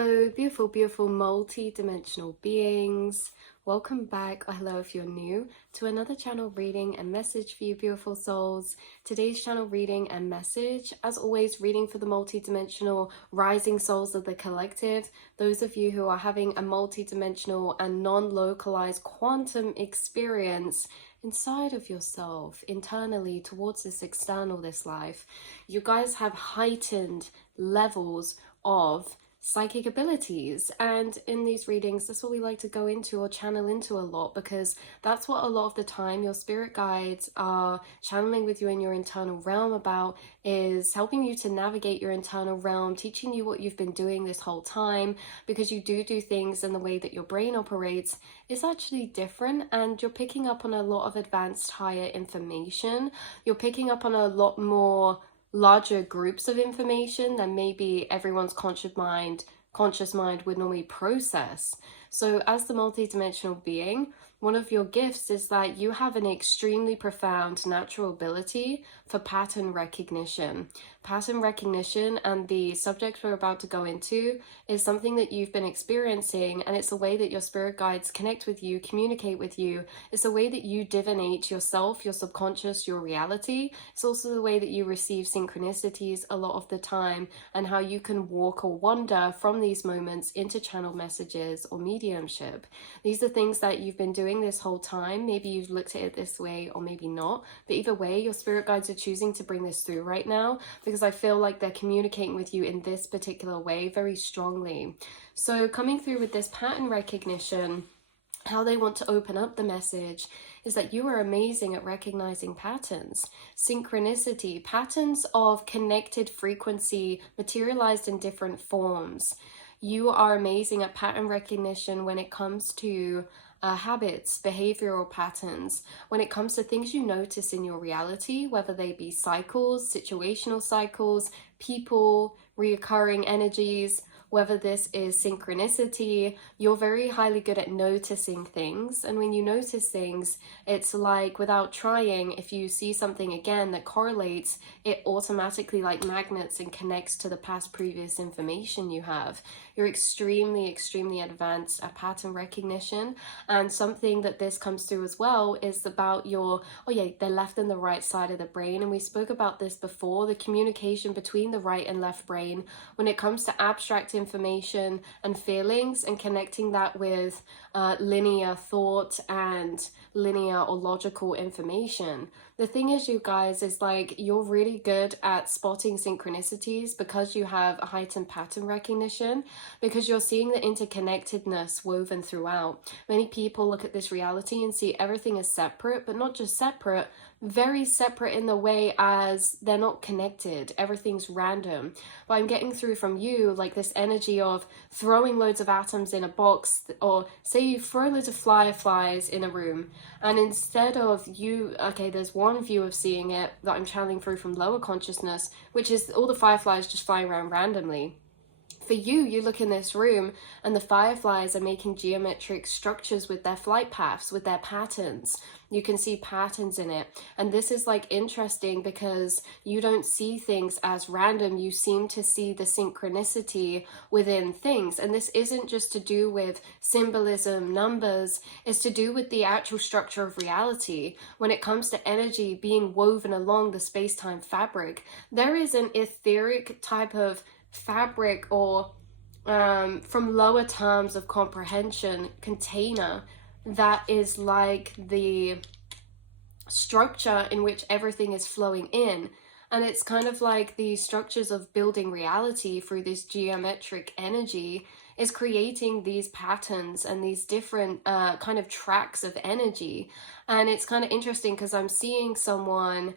Hello, beautiful, beautiful multi-dimensional beings. Welcome back, or hello if you're new, to another channel reading and message for you beautiful souls. Today's channel reading and message, as always, reading for the multi-dimensional rising souls of the collective, those of you who are having a multi-dimensional and non-localized quantum experience inside of yourself, internally, towards this external, this life. You guys have heightened levels of psychic abilities, and in these readings that's what we like to go into or channel into a lot, because that's what a lot of the time your spirit guides are channeling with you in your internal realm about, is helping you to navigate your internal realm, teaching you what you've been doing this whole time, because you do things, and the way that your brain operates is actually different, and you're picking up on a lot of advanced higher information. You're picking up on a lot more larger groups of information than maybe everyone's conscious mind would normally process. So as the multidimensional being, one of your gifts is that you have an extremely profound natural ability for pattern recognition. Pattern recognition, and the subject we're about to go into, is something that you've been experiencing, and it's a way that your spirit guides connect with you, communicate with you. It's a way that you divinate yourself, your subconscious, your reality. It's also the way that you receive synchronicities a lot of the time, and how you can walk or wander from these moments into channel messages or mediumship. These are things that you've been doing this whole time. Maybe you've looked at it this way, or maybe not, but either way, your spirit guides are choosing to bring this through right now, because I feel like they're communicating with you in this particular way very strongly. So coming through with this pattern recognition, how they want to open up the message is that you are amazing at recognizing patterns, synchronicity, patterns of connected frequency materialized in different forms. You are amazing at pattern recognition when it comes to habits, behavioral patterns, when it comes to things you notice in your reality, whether they be cycles, situational cycles, people, reoccurring energies, whether this is synchronicity. You're very highly good at noticing things, and when you notice things, it's like without trying, if you see something again that correlates, it automatically like magnets and connects to the past previous information you have. You're extremely advanced at pattern recognition, and something that this comes through as well is about your the left and the right side of the brain. And we spoke about this before, the communication between the right and left brain when it comes to abstract information and feelings, and connecting that with linear thought and linear or logical information. The thing is, you guys, is like you're really good at spotting synchronicities because you have a heightened pattern recognition, because you're seeing the interconnectedness woven throughout. Many people look at this reality and see everything as separate, but not just separate, very separate in the way as they're not connected. Everything's random. But I'm getting through from you like this energy of throwing loads of atoms in a box, or say you throw loads of fireflies in a room, and instead of you, okay, there's one view of seeing it that I'm channeling through from lower consciousness, which is all the fireflies just flying around randomly. For you, you look in this room and the fireflies are making geometric structures with their flight paths, with their patterns. You can see patterns in it. And this is like interesting because you don't see things as random. You seem to see the synchronicity within things. And this isn't just to do with symbolism, numbers. It's to do with the actual structure of reality. When it comes to energy being woven along the space-time fabric, there is an etheric type of fabric, or from lower terms of comprehension, container, that is like the structure in which everything is flowing in. And it's kind of like the structures of building reality through this geometric energy is creating these patterns and these different kind of tracks of energy. And it's kind of interesting because I'm seeing someone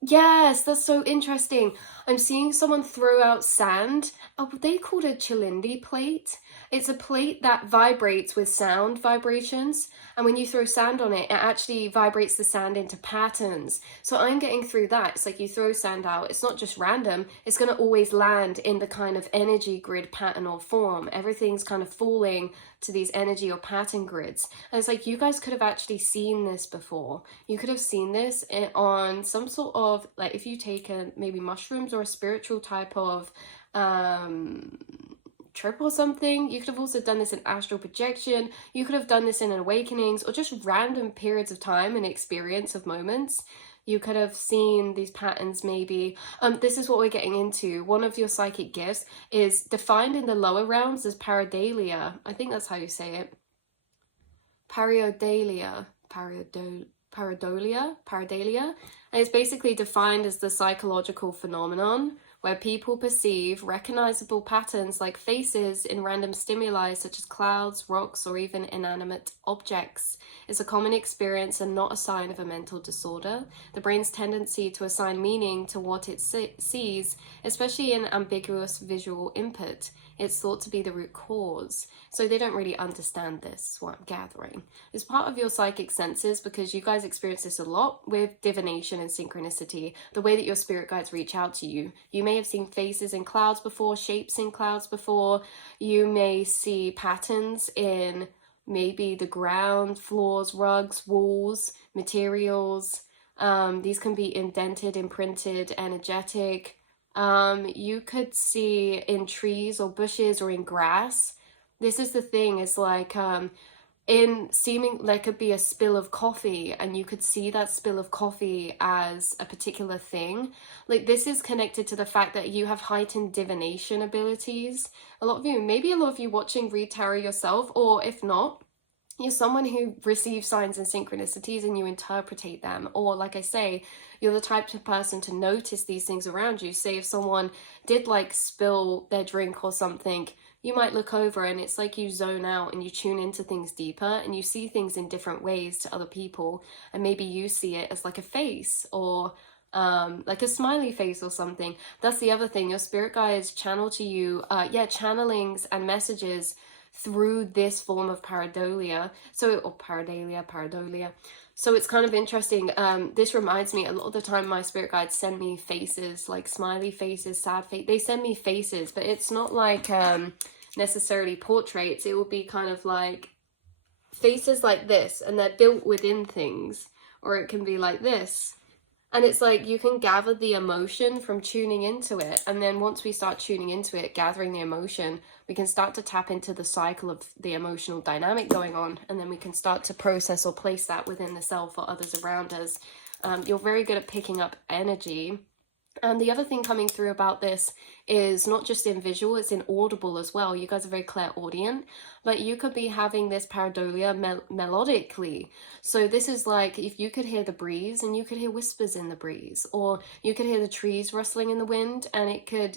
yes, that's so interesting. I'm seeing someone throw out sand. Oh, they called it a chilindi plate. It's a plate that vibrates with sound vibrations, and when you throw sand on it, it actually vibrates the sand into patterns. So I'm getting through that. It's like you throw sand out, it's not just random, it's going to always land in the kind of energy grid pattern or form. Everything's kind of falling to these energy or pattern grids. And it's like you guys could have actually seen this before. You could have seen this on some sort of, like if you take maybe mushrooms or a spiritual type of trip or something. You could have also done this in astral projection. You could have done this in awakenings, or just random periods of time and experience of moments. You could have seen these patterns maybe. This is what we're getting into. One of your psychic gifts is defined in the lower realms as pareidolia. I think that's how you say it. Pareidolia. Pareidolia. And it's basically defined as the psychological phenomenon where people perceive recognizable patterns like faces in random stimuli such as clouds, rocks, or even inanimate objects. It's a common experience and not a sign of a mental disorder. The brain's tendency to assign meaning to what it sees, especially in ambiguous visual input, it's thought to be the root cause. So they don't really understand this, what I'm gathering. It's part of your psychic senses because you guys experience this a lot with divination and synchronicity, the way that your spirit guides reach out to you. You may have seen faces in clouds before, shapes in clouds before. You may see patterns in maybe the ground, floors, rugs, walls, materials. These can be indented, imprinted, energetic. You could see in trees or bushes or in grass. This is the thing, is like in seeming, there could be a spill of coffee and you could see that spill of coffee as a particular thing. Like, this is connected to the fact that you have heightened divination abilities. Maybe a lot of you watching read tarot yourself, or if not, you're someone who receives signs and synchronicities and you interpretate them. Or like I say, you're the type of person to notice these things around you. Say if someone did like spill their drink or something, you might look over and it's like you zone out and you tune into things deeper and you see things in different ways to other people. And maybe you see it as like a face or like a smiley face or something. That's the other thing. Your spirit guides channel to you, channelings and messages through this form of pareidolia. Pareidolia. So it's kind of interesting. This reminds me, a lot of the time my spirit guides send me faces, like smiley faces, sad face. They send me faces, but it's not like necessarily portraits. It will be kind of like faces like this, and they're built within things, or it can be like this. And it's like you can gather the emotion from tuning into it. And then once we start tuning into it, gathering the emotion, we can start to tap into the cycle of the emotional dynamic going on. And then we can start to process or place that within the self or others around us. You're very good at picking up energy. And the other thing coming through about this is not just in visual, it's in audible as well. You guys are very clairaudient, but you could be having this pareidolia melodically. So this is like if you could hear the breeze and you could hear whispers in the breeze, or you could hear the trees rustling in the wind and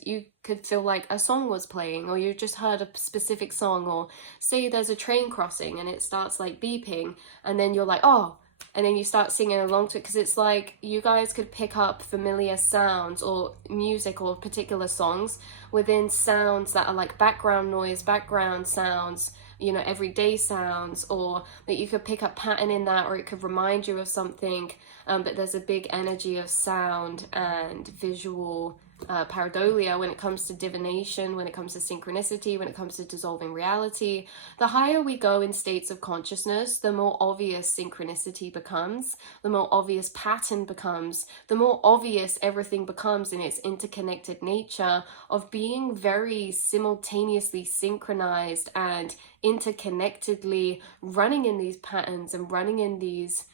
you could feel like a song was playing, or you just heard a specific song, or say there's a train crossing and it starts like beeping and then you're like, oh, and then you start singing along to it, because it's like you guys could pick up familiar sounds or music or particular songs within sounds that are like background noise, background sounds, you know, everyday sounds, or that you could pick up pattern in that, or it could remind you of something, but there's a big energy of sound and visual pareidolia when it comes to divination, when it comes to synchronicity, when it comes to dissolving reality. The higher we go in states of consciousness, the more obvious synchronicity becomes, the more obvious pattern becomes, the more obvious everything becomes in its interconnected nature of being very simultaneously synchronized and interconnectedly running in these patterns and running in these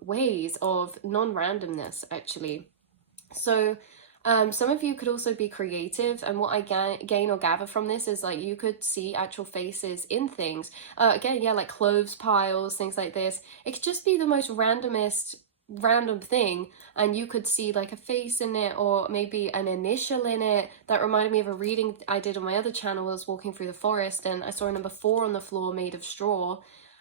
ways of non-randomness, actually. So some of you could also be creative, and what I gain or gather from this is like you could see actual faces in things. Again, yeah, like clothes piles, things like this. It could just be the most random thing, and you could see like a face in it, or maybe an initial in it. That reminded me of a reading I did on my other channel. I was walking through the forest and I saw a number 4 on the floor made of straw.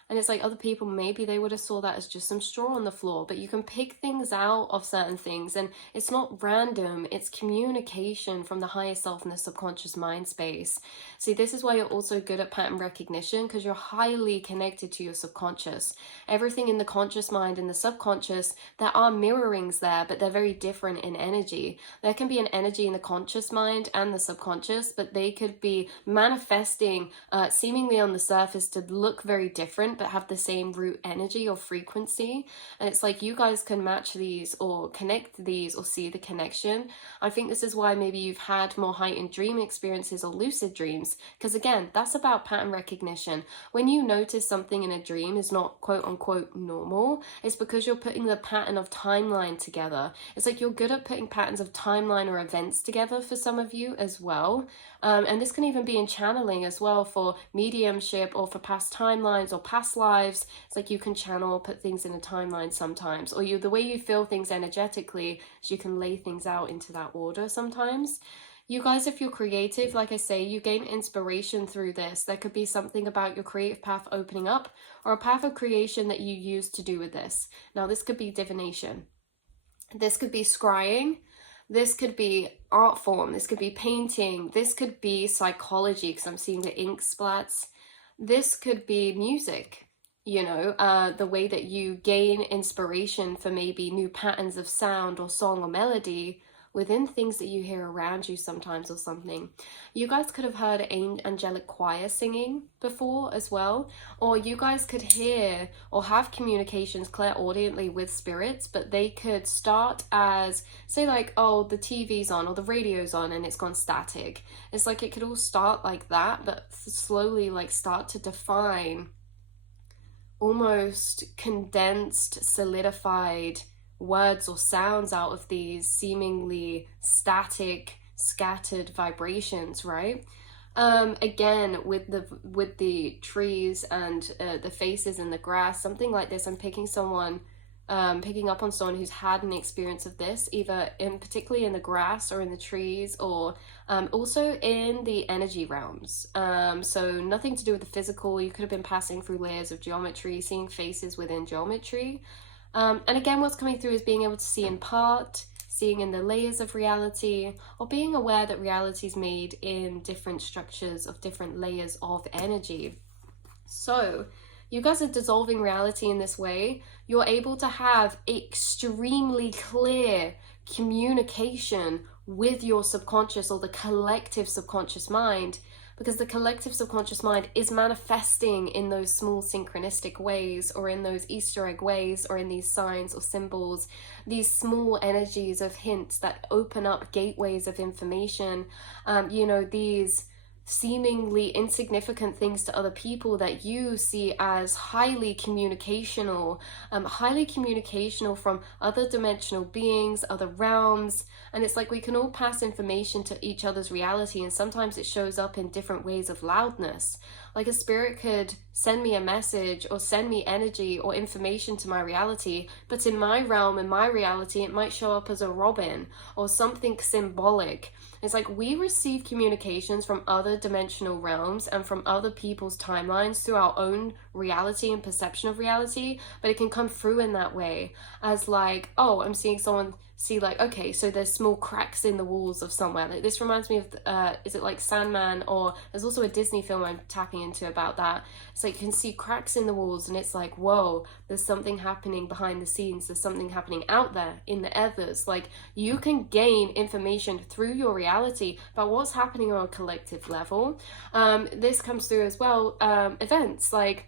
And it's like other people, maybe they would have saw that as just some straw on the floor, but you can pick things out of certain things, and it's not random, it's communication from the higher self and the subconscious mind space. See, this is why you're also good at pattern recognition, because you're highly connected to your subconscious. Everything in the conscious mind and the subconscious, there are mirrorings there, but they're very different in energy. There can be an energy in the conscious mind and the subconscious, but they could be manifesting seemingly on the surface to look very different, different but have the same root energy or frequency. And it's like you guys can match these or connect these or see the connection. I think this is why maybe you've had more heightened dream experiences or lucid dreams, because again, that's about pattern recognition. When you notice something in a dream is not quote unquote normal, it's because you're putting the pattern of timeline together. It's like you're good at putting patterns of timeline or events together for some of you as well. And this can even be in channeling as well for mediumship or for past timelines or past lives. It's like you can channel or put things in a timeline sometimes, or the way you feel things energetically is you can lay things out into that order sometimes. You guys, if you're creative, like I say, you gain inspiration through this. There could be something about your creative path opening up or a path of creation that you use to do with this. Now, this could be divination. This could be scrying. This could be art form. This could be painting. This could be psychology, because I'm seeing the ink splats. This could be music, you know, the way that you gain inspiration for maybe new patterns of sound or song or melody within things that you hear around you sometimes or something. You guys could have heard angelic choir singing before as well, or you guys could hear or have communications clairaudiently with spirits, but they could start as, say like, oh, the TV's on or the radio's on and it's gone static. It's like it could all start like that, but slowly like start to define almost condensed, solidified words or sounds out of these seemingly static, scattered vibrations, right? Again, with the trees and the faces in the grass, something like this. I'm picking up on someone who's had an experience of this, either particularly in the grass or in the trees, or also in the energy realms. So nothing to do with the physical. You could have been passing through layers of geometry, seeing faces within geometry. And again, what's coming through is being able to see in part, seeing in the layers of reality, or being aware that reality is made in different structures of different layers of energy. So you guys are dissolving reality in this way. You're able to have extremely clear communication with your subconscious or the collective subconscious mind, because the collective subconscious mind is manifesting in those small synchronistic ways, or in those Easter egg ways, or in these signs or symbols, these small energies of hints that open up gateways of information, you know, these seemingly insignificant things to other people that you see as highly communicational from other dimensional beings, other realms. And it's like we can all pass information to each other's reality, and sometimes it shows up in different ways of loudness. Like a spirit could send me a message or send me energy or information to my reality, but in my realm, in my reality, it might show up as a robin or something symbolic. It's like we receive communications from other dimensional realms and from other people's timelines through our own reality and perception of reality, but it can come through in that way as like, oh, I'm seeing someone see like, okay, so there's small cracks in the walls of somewhere. Like this reminds me of, is it like Sandman, or there's also a Disney film I'm tapping into about that. It's like you can see cracks in the walls and it's like, whoa, there's something happening behind the scenes. There's something happening out there in the ethers. Like you can gain information through your reality about what's happening on a collective level. This comes through as well, events like,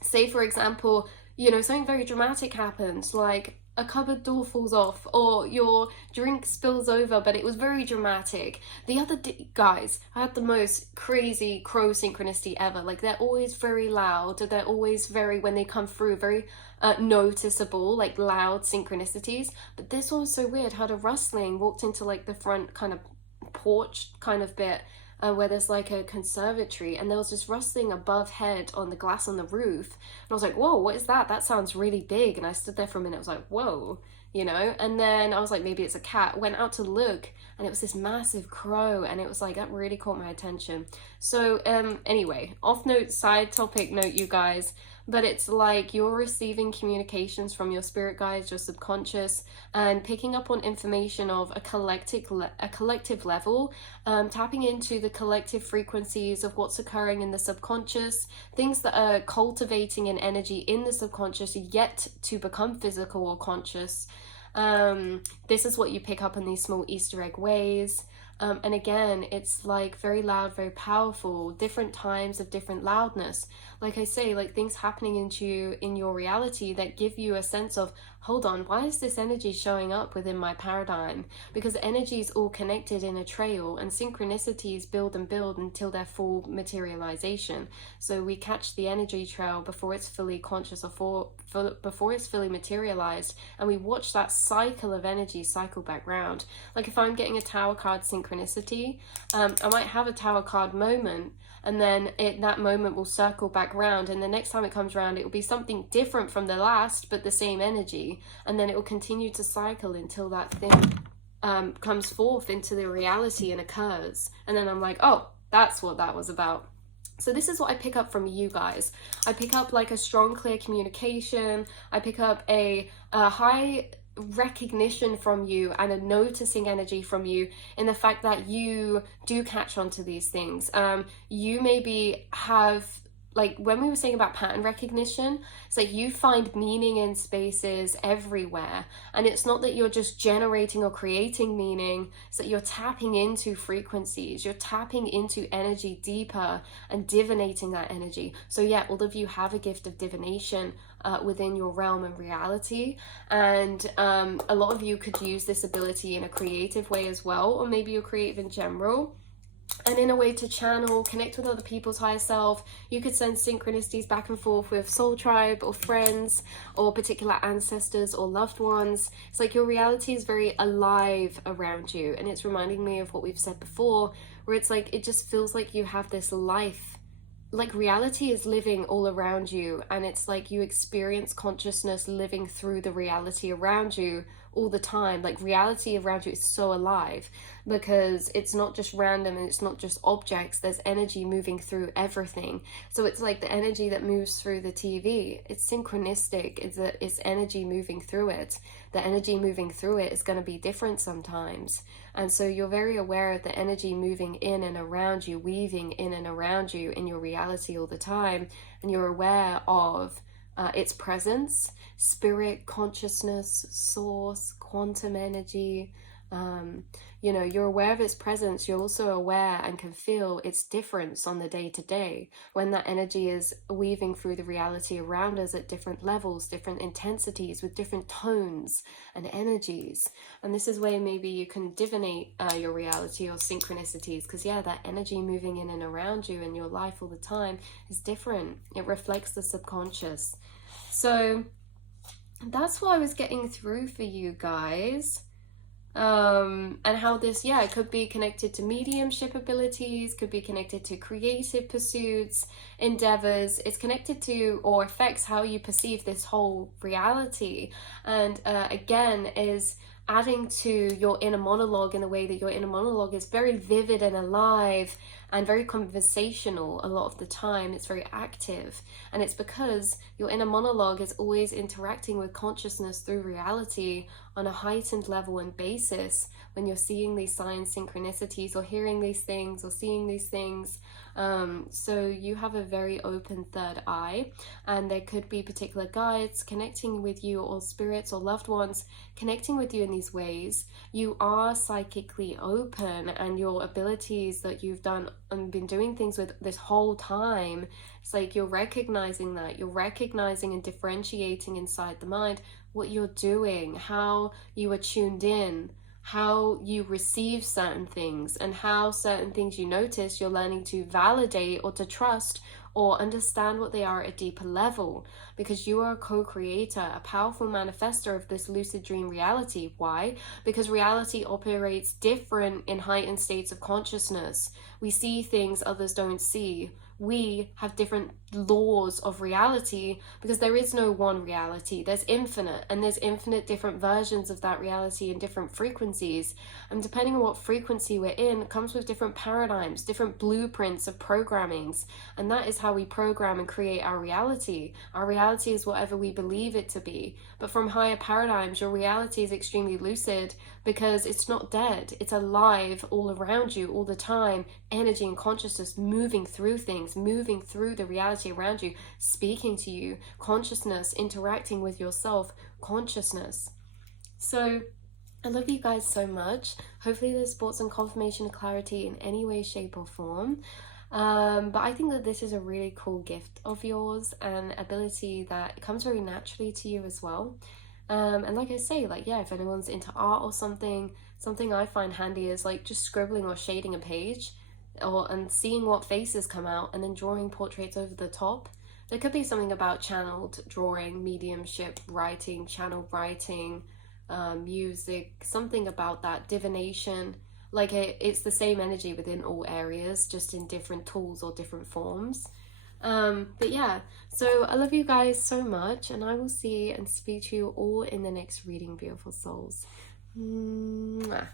say for example, you know, something very dramatic happens, like a cupboard door falls off or your drink spills over, but it was very dramatic. The other guys, I had the most crazy crow synchronicity ever. Like they're always very loud, they're always very, when they come through, very noticeable, like loud synchronicities. But this one was so weird. Had a rustling, walked into like the front kind of porch kind of bit, where there's like a conservatory, and there was just rustling above head on the glass on the roof, and I was like, whoa, what is that? That sounds really big. And I stood there for a minute, I was like, whoa, you know. And then I was like, maybe it's a cat. Went out to look, and it was this massive crow, and it was like, that really caught my attention. So anyway, off note, side topic note, you guys, but it's like you're receiving communications from your spirit guides, your subconscious, and picking up on information of a collective level, tapping into the collective frequencies of what's occurring in the subconscious, things that are cultivating an energy in the subconscious yet to become physical or conscious. This is what you pick up in these small Easter egg ways. And again, it's like very loud, very powerful, different times of different loudness. Like I say, like things happening into you in your reality that give you a sense of, hold on, why is this energy showing up within my paradigm? Because energy is all connected in a trail, and synchronicities build and build until their full materialization. So we catch the energy trail before it's fully conscious or before it's fully materialized, and we watch that cycle of energy cycle back round. Like if I'm getting a tower card synchronicity, I might have a tower card moment, and then that moment will circle back round, and the next time it comes around it will be something different from the last but the same energy, and then it will continue to cycle until that thing comes forth into the reality and occurs, and then I'm like, oh, that's what that was about. So this is what I pick up from you guys. I pick up like a strong, clear communication. I pick up a high recognition from you and a noticing energy from you in the fact that you do catch on to these things. You maybe have, like when we were saying about pattern recognition, it's like you find meaning in spaces everywhere, and it's not that you're just generating or creating meaning, it's that you're tapping into frequencies, you're tapping into energy deeper and divinating that energy. So yeah, all of you have a gift of divination within your realm and reality, and a lot of you could use this ability in a creative way as well, or maybe you're creative in general. And in a way to channel, connect with other people's higher self. You could send synchronicities back and forth with soul tribe or friends or particular ancestors or loved ones. It's like your reality is very alive around you, and it's reminding me of what we've said before, where it's like it just feels like you have this life, like reality is living all around you, and it's like you experience consciousness living through the reality around you all the time. Like reality around you is so alive because it's not just random and it's not just objects, there's energy moving through everything. So it's like the energy that moves through the TV, it's synchronistic, it's energy moving through it. The energy moving through it is going to be different sometimes, and so you're very aware of the energy moving in and around you, weaving in and around you in your reality all the time, and you're aware of its presence, spirit, consciousness, source, quantum energy. You're aware of its presence. You're also aware and can feel its difference on the day-to-day when that energy is weaving through the reality around us at different levels, different intensities, with different tones and energies. And this is where maybe you can divinate your reality or synchronicities, because yeah, that energy moving in and around you in your life all the time is different. It reflects the subconscious. So that's what I was getting through for you guys. And how this, yeah, it could be connected to mediumship abilities, could be connected to creative pursuits, endeavors. It's connected to or affects how you perceive this whole reality, and again is adding to your inner monologue in the way that your inner monologue is very vivid and alive and very conversational a lot of the time. It's very active, and it's because your inner monologue is always interacting with consciousness through reality on a heightened level and basis when you're seeing these signs, synchronicities, or hearing these things or seeing these things. So you have a very open third eye, and there could be particular guides connecting with you, or spirits or loved ones connecting with you in these ways. You are psychically open, and your abilities that you've done and been doing things with this whole time, it's like you're recognizing that, you're recognizing and differentiating inside the mind what you're doing, how you are tuned in, how you receive certain things, and how certain things you notice you're learning to validate or to trust or understand what they are at a deeper level, because you are a co-creator, a powerful manifester of this lucid dream reality. Why? Because reality operates different in heightened states of consciousness. We see things others don't see. We have different laws of reality because there is no one reality. There's infinite, and there's infinite different versions of that reality in different frequencies. And depending on what frequency we're in, it comes with different paradigms, different blueprints of programmings. And that is how we program and create our reality. Our reality is whatever we believe it to be. But from higher paradigms, your reality is extremely lucid because it's not dead. It's alive all around you all the time. Energy and consciousness moving through things, moving through the reality around you, speaking to you, consciousness interacting with yourself, consciousness. So I love you guys so much. Hopefully this brought some confirmation and clarity in any way, shape or form. But I think that this is a really cool gift of yours and ability that comes very naturally to you as well. And like I say, like, yeah, if anyone's into art or something I find handy is like just scribbling or shading a page, and seeing what faces come out and then drawing portraits over the top. There could be something about channeled drawing, mediumship, writing, channel writing, music, something about that, divination. Like it's the same energy within all areas, just in different tools or different forms. But yeah, so I love you guys so much, and I will see and speak to you all in the next reading, beautiful souls. Mwah.